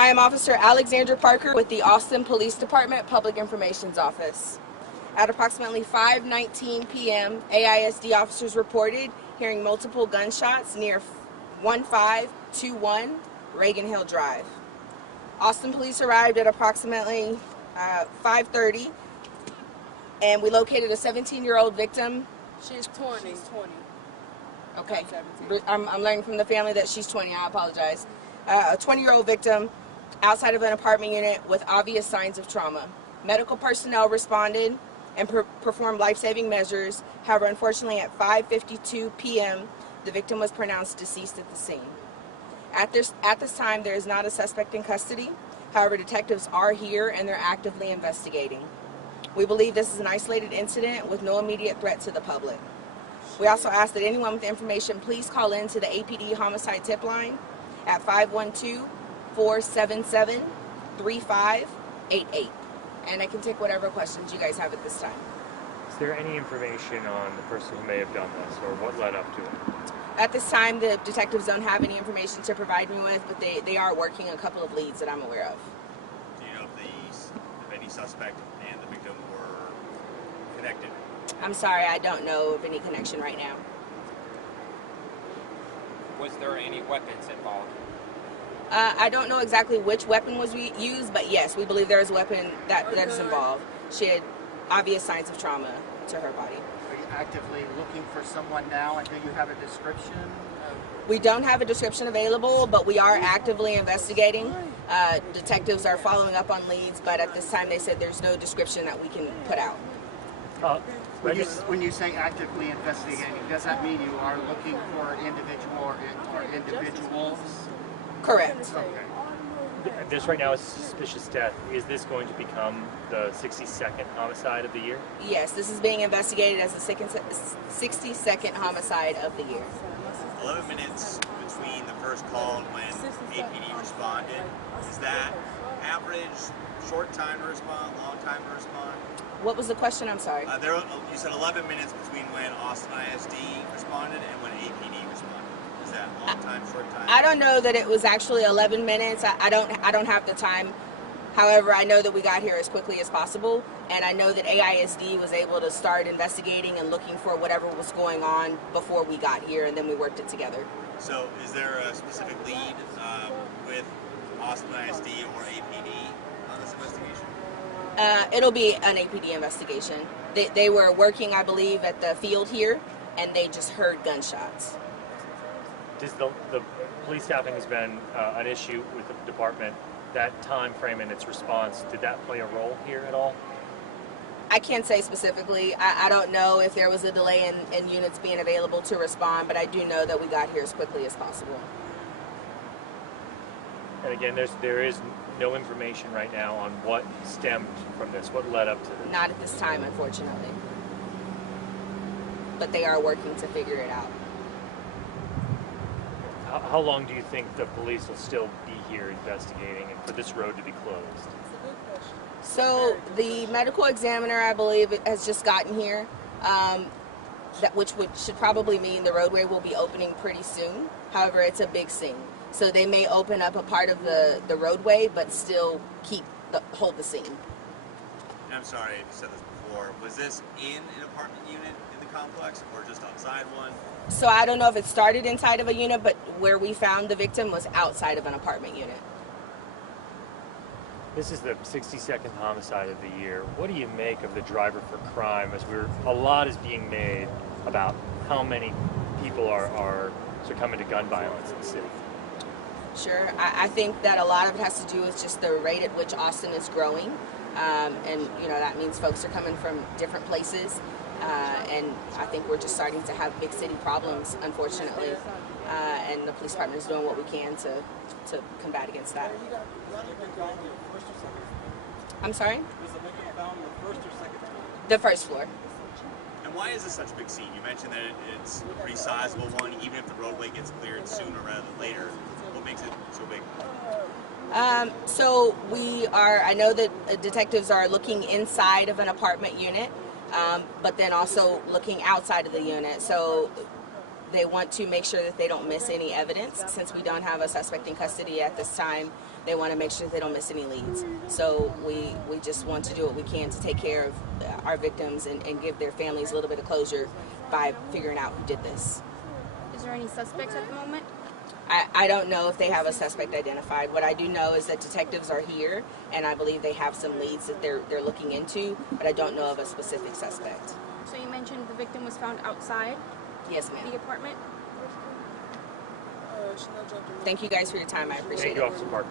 I am Officer Alexandra Parker with the Austin Police Department Public Information's Office. At approximately 5:19 p.m., AISD officers reported hearing multiple gunshots near 1521 Reagan Hill Drive. Austin police arrived at approximately 5:30, and we located a 17-year-old victim. She's 20. She's 20. Okay. I'm learning from the family that she's 20. I apologize. A 20-year-old victim outside of an apartment unit with obvious signs of trauma. Medical personnel responded and performed life-saving measures. However, unfortunately, at 5:52 p.m., the victim was pronounced deceased at the scene. At this time, there is not a suspect in custody. However, detectives are here and they're actively investigating. We believe this is an isolated incident with no immediate threat to the public. We also ask that anyone with information please call in to the APD homicide tip line at 512-477-3588. And I can take whatever questions you guys have at this time. Is there any information on the person who may have done this or what led up to it? At this time, the detectives don't have any information to provide me with, but they are working a couple of leads that I'm aware of. Do you know if any suspect and the victim were connected? I'm sorry, I don't know of any connection right now. Was there any weapons involved? I don't know exactly which weapon was used, but yes, we believe there is a weapon that is involved. She had obvious signs of trauma to her body. Are you actively looking for someone now, and do you have a description? We don't have a description available, but we are actively investigating. Detectives are following up on leads, but at this time they said there's no description that we can put out. When you say actively investigating, does that mean you are looking for an individual or individuals? Correct. Okay. This right now is a suspicious death. Is this going to become the 62nd homicide of the year? Yes, this is being investigated as the 62nd homicide of the year. 11 minutes between the first call and when APD responded. Is that average, short time to respond, long time to respond? What was the question? I'm sorry. You said 11 minutes between when Austin ISD responded and when APD responded. Is that long time, short time? I don't know that it was actually 11 minutes. I don't have the time. However, I know that we got here as quickly as possible, and I know that AISD was able to start investigating and looking for whatever was going on before we got here, and then we worked it together. So is there a specific lead with Austin ISD or APD on this investigation? It'll be an APD investigation. They were working, I believe, at the field here, and they just heard gunshots. Does the police staffing has been an issue with the department? That time frame and its response, did that play a role here at all? I can't say specifically. I don't know if there was a delay in units being available to respond, but I do know that we got here as quickly as possible. And again, there is no information right now on what stemmed from this, what led up to this. Not at this time, unfortunately. But they are working to figure it out. How long do you think the police will still be here investigating and for this road to be closed? So the medical examiner, I believe, has just gotten here, which should probably mean the roadway will be opening pretty soon. However, it's a big scene. So they may open up a part of the roadway, but still hold the scene. And I'm sorry if you said this before. Was this in an apartment unit in the complex or just outside one? So I don't know if it started inside of a unit, but where we found the victim was outside of an apartment unit. This is the 62nd homicide of the year. What do you make of the driver for crime as a lot is being made about how many people are succumbing to gun violence in the city? Sure. I think that a lot of it has to do with just the rate at which Austin is growing. And, that means folks are coming from different places. And I think we're just starting to have big city problems, unfortunately. And the police department is doing what we can to combat against that. I'm sorry? Was the victim found on the first or second floor? The first floor. And why is this such a big scene? You mentioned that it's a pretty sizable one, even if the roadway gets cleared sooner rather than later. What makes it so big? So I know that detectives are looking inside of an apartment unit, but then also looking outside of the unit. So they want to make sure that they don't miss any evidence. Since we don't have a suspect in custody at this time, They want to make sure they don't miss any leads. So we just want to do what we can to take care of our victims and give their families a little bit of closure by figuring out who did this. Is there any suspects at the moment? I don't know if they have a suspect identified. What I do know is that detectives are here, and I believe they have some leads that they're looking into, but I don't know of a specific suspect. So you mentioned the victim was found outside Yes, ma'am. the apartment. Thank you guys for your time. I appreciate Thank you, it. Officer Parker.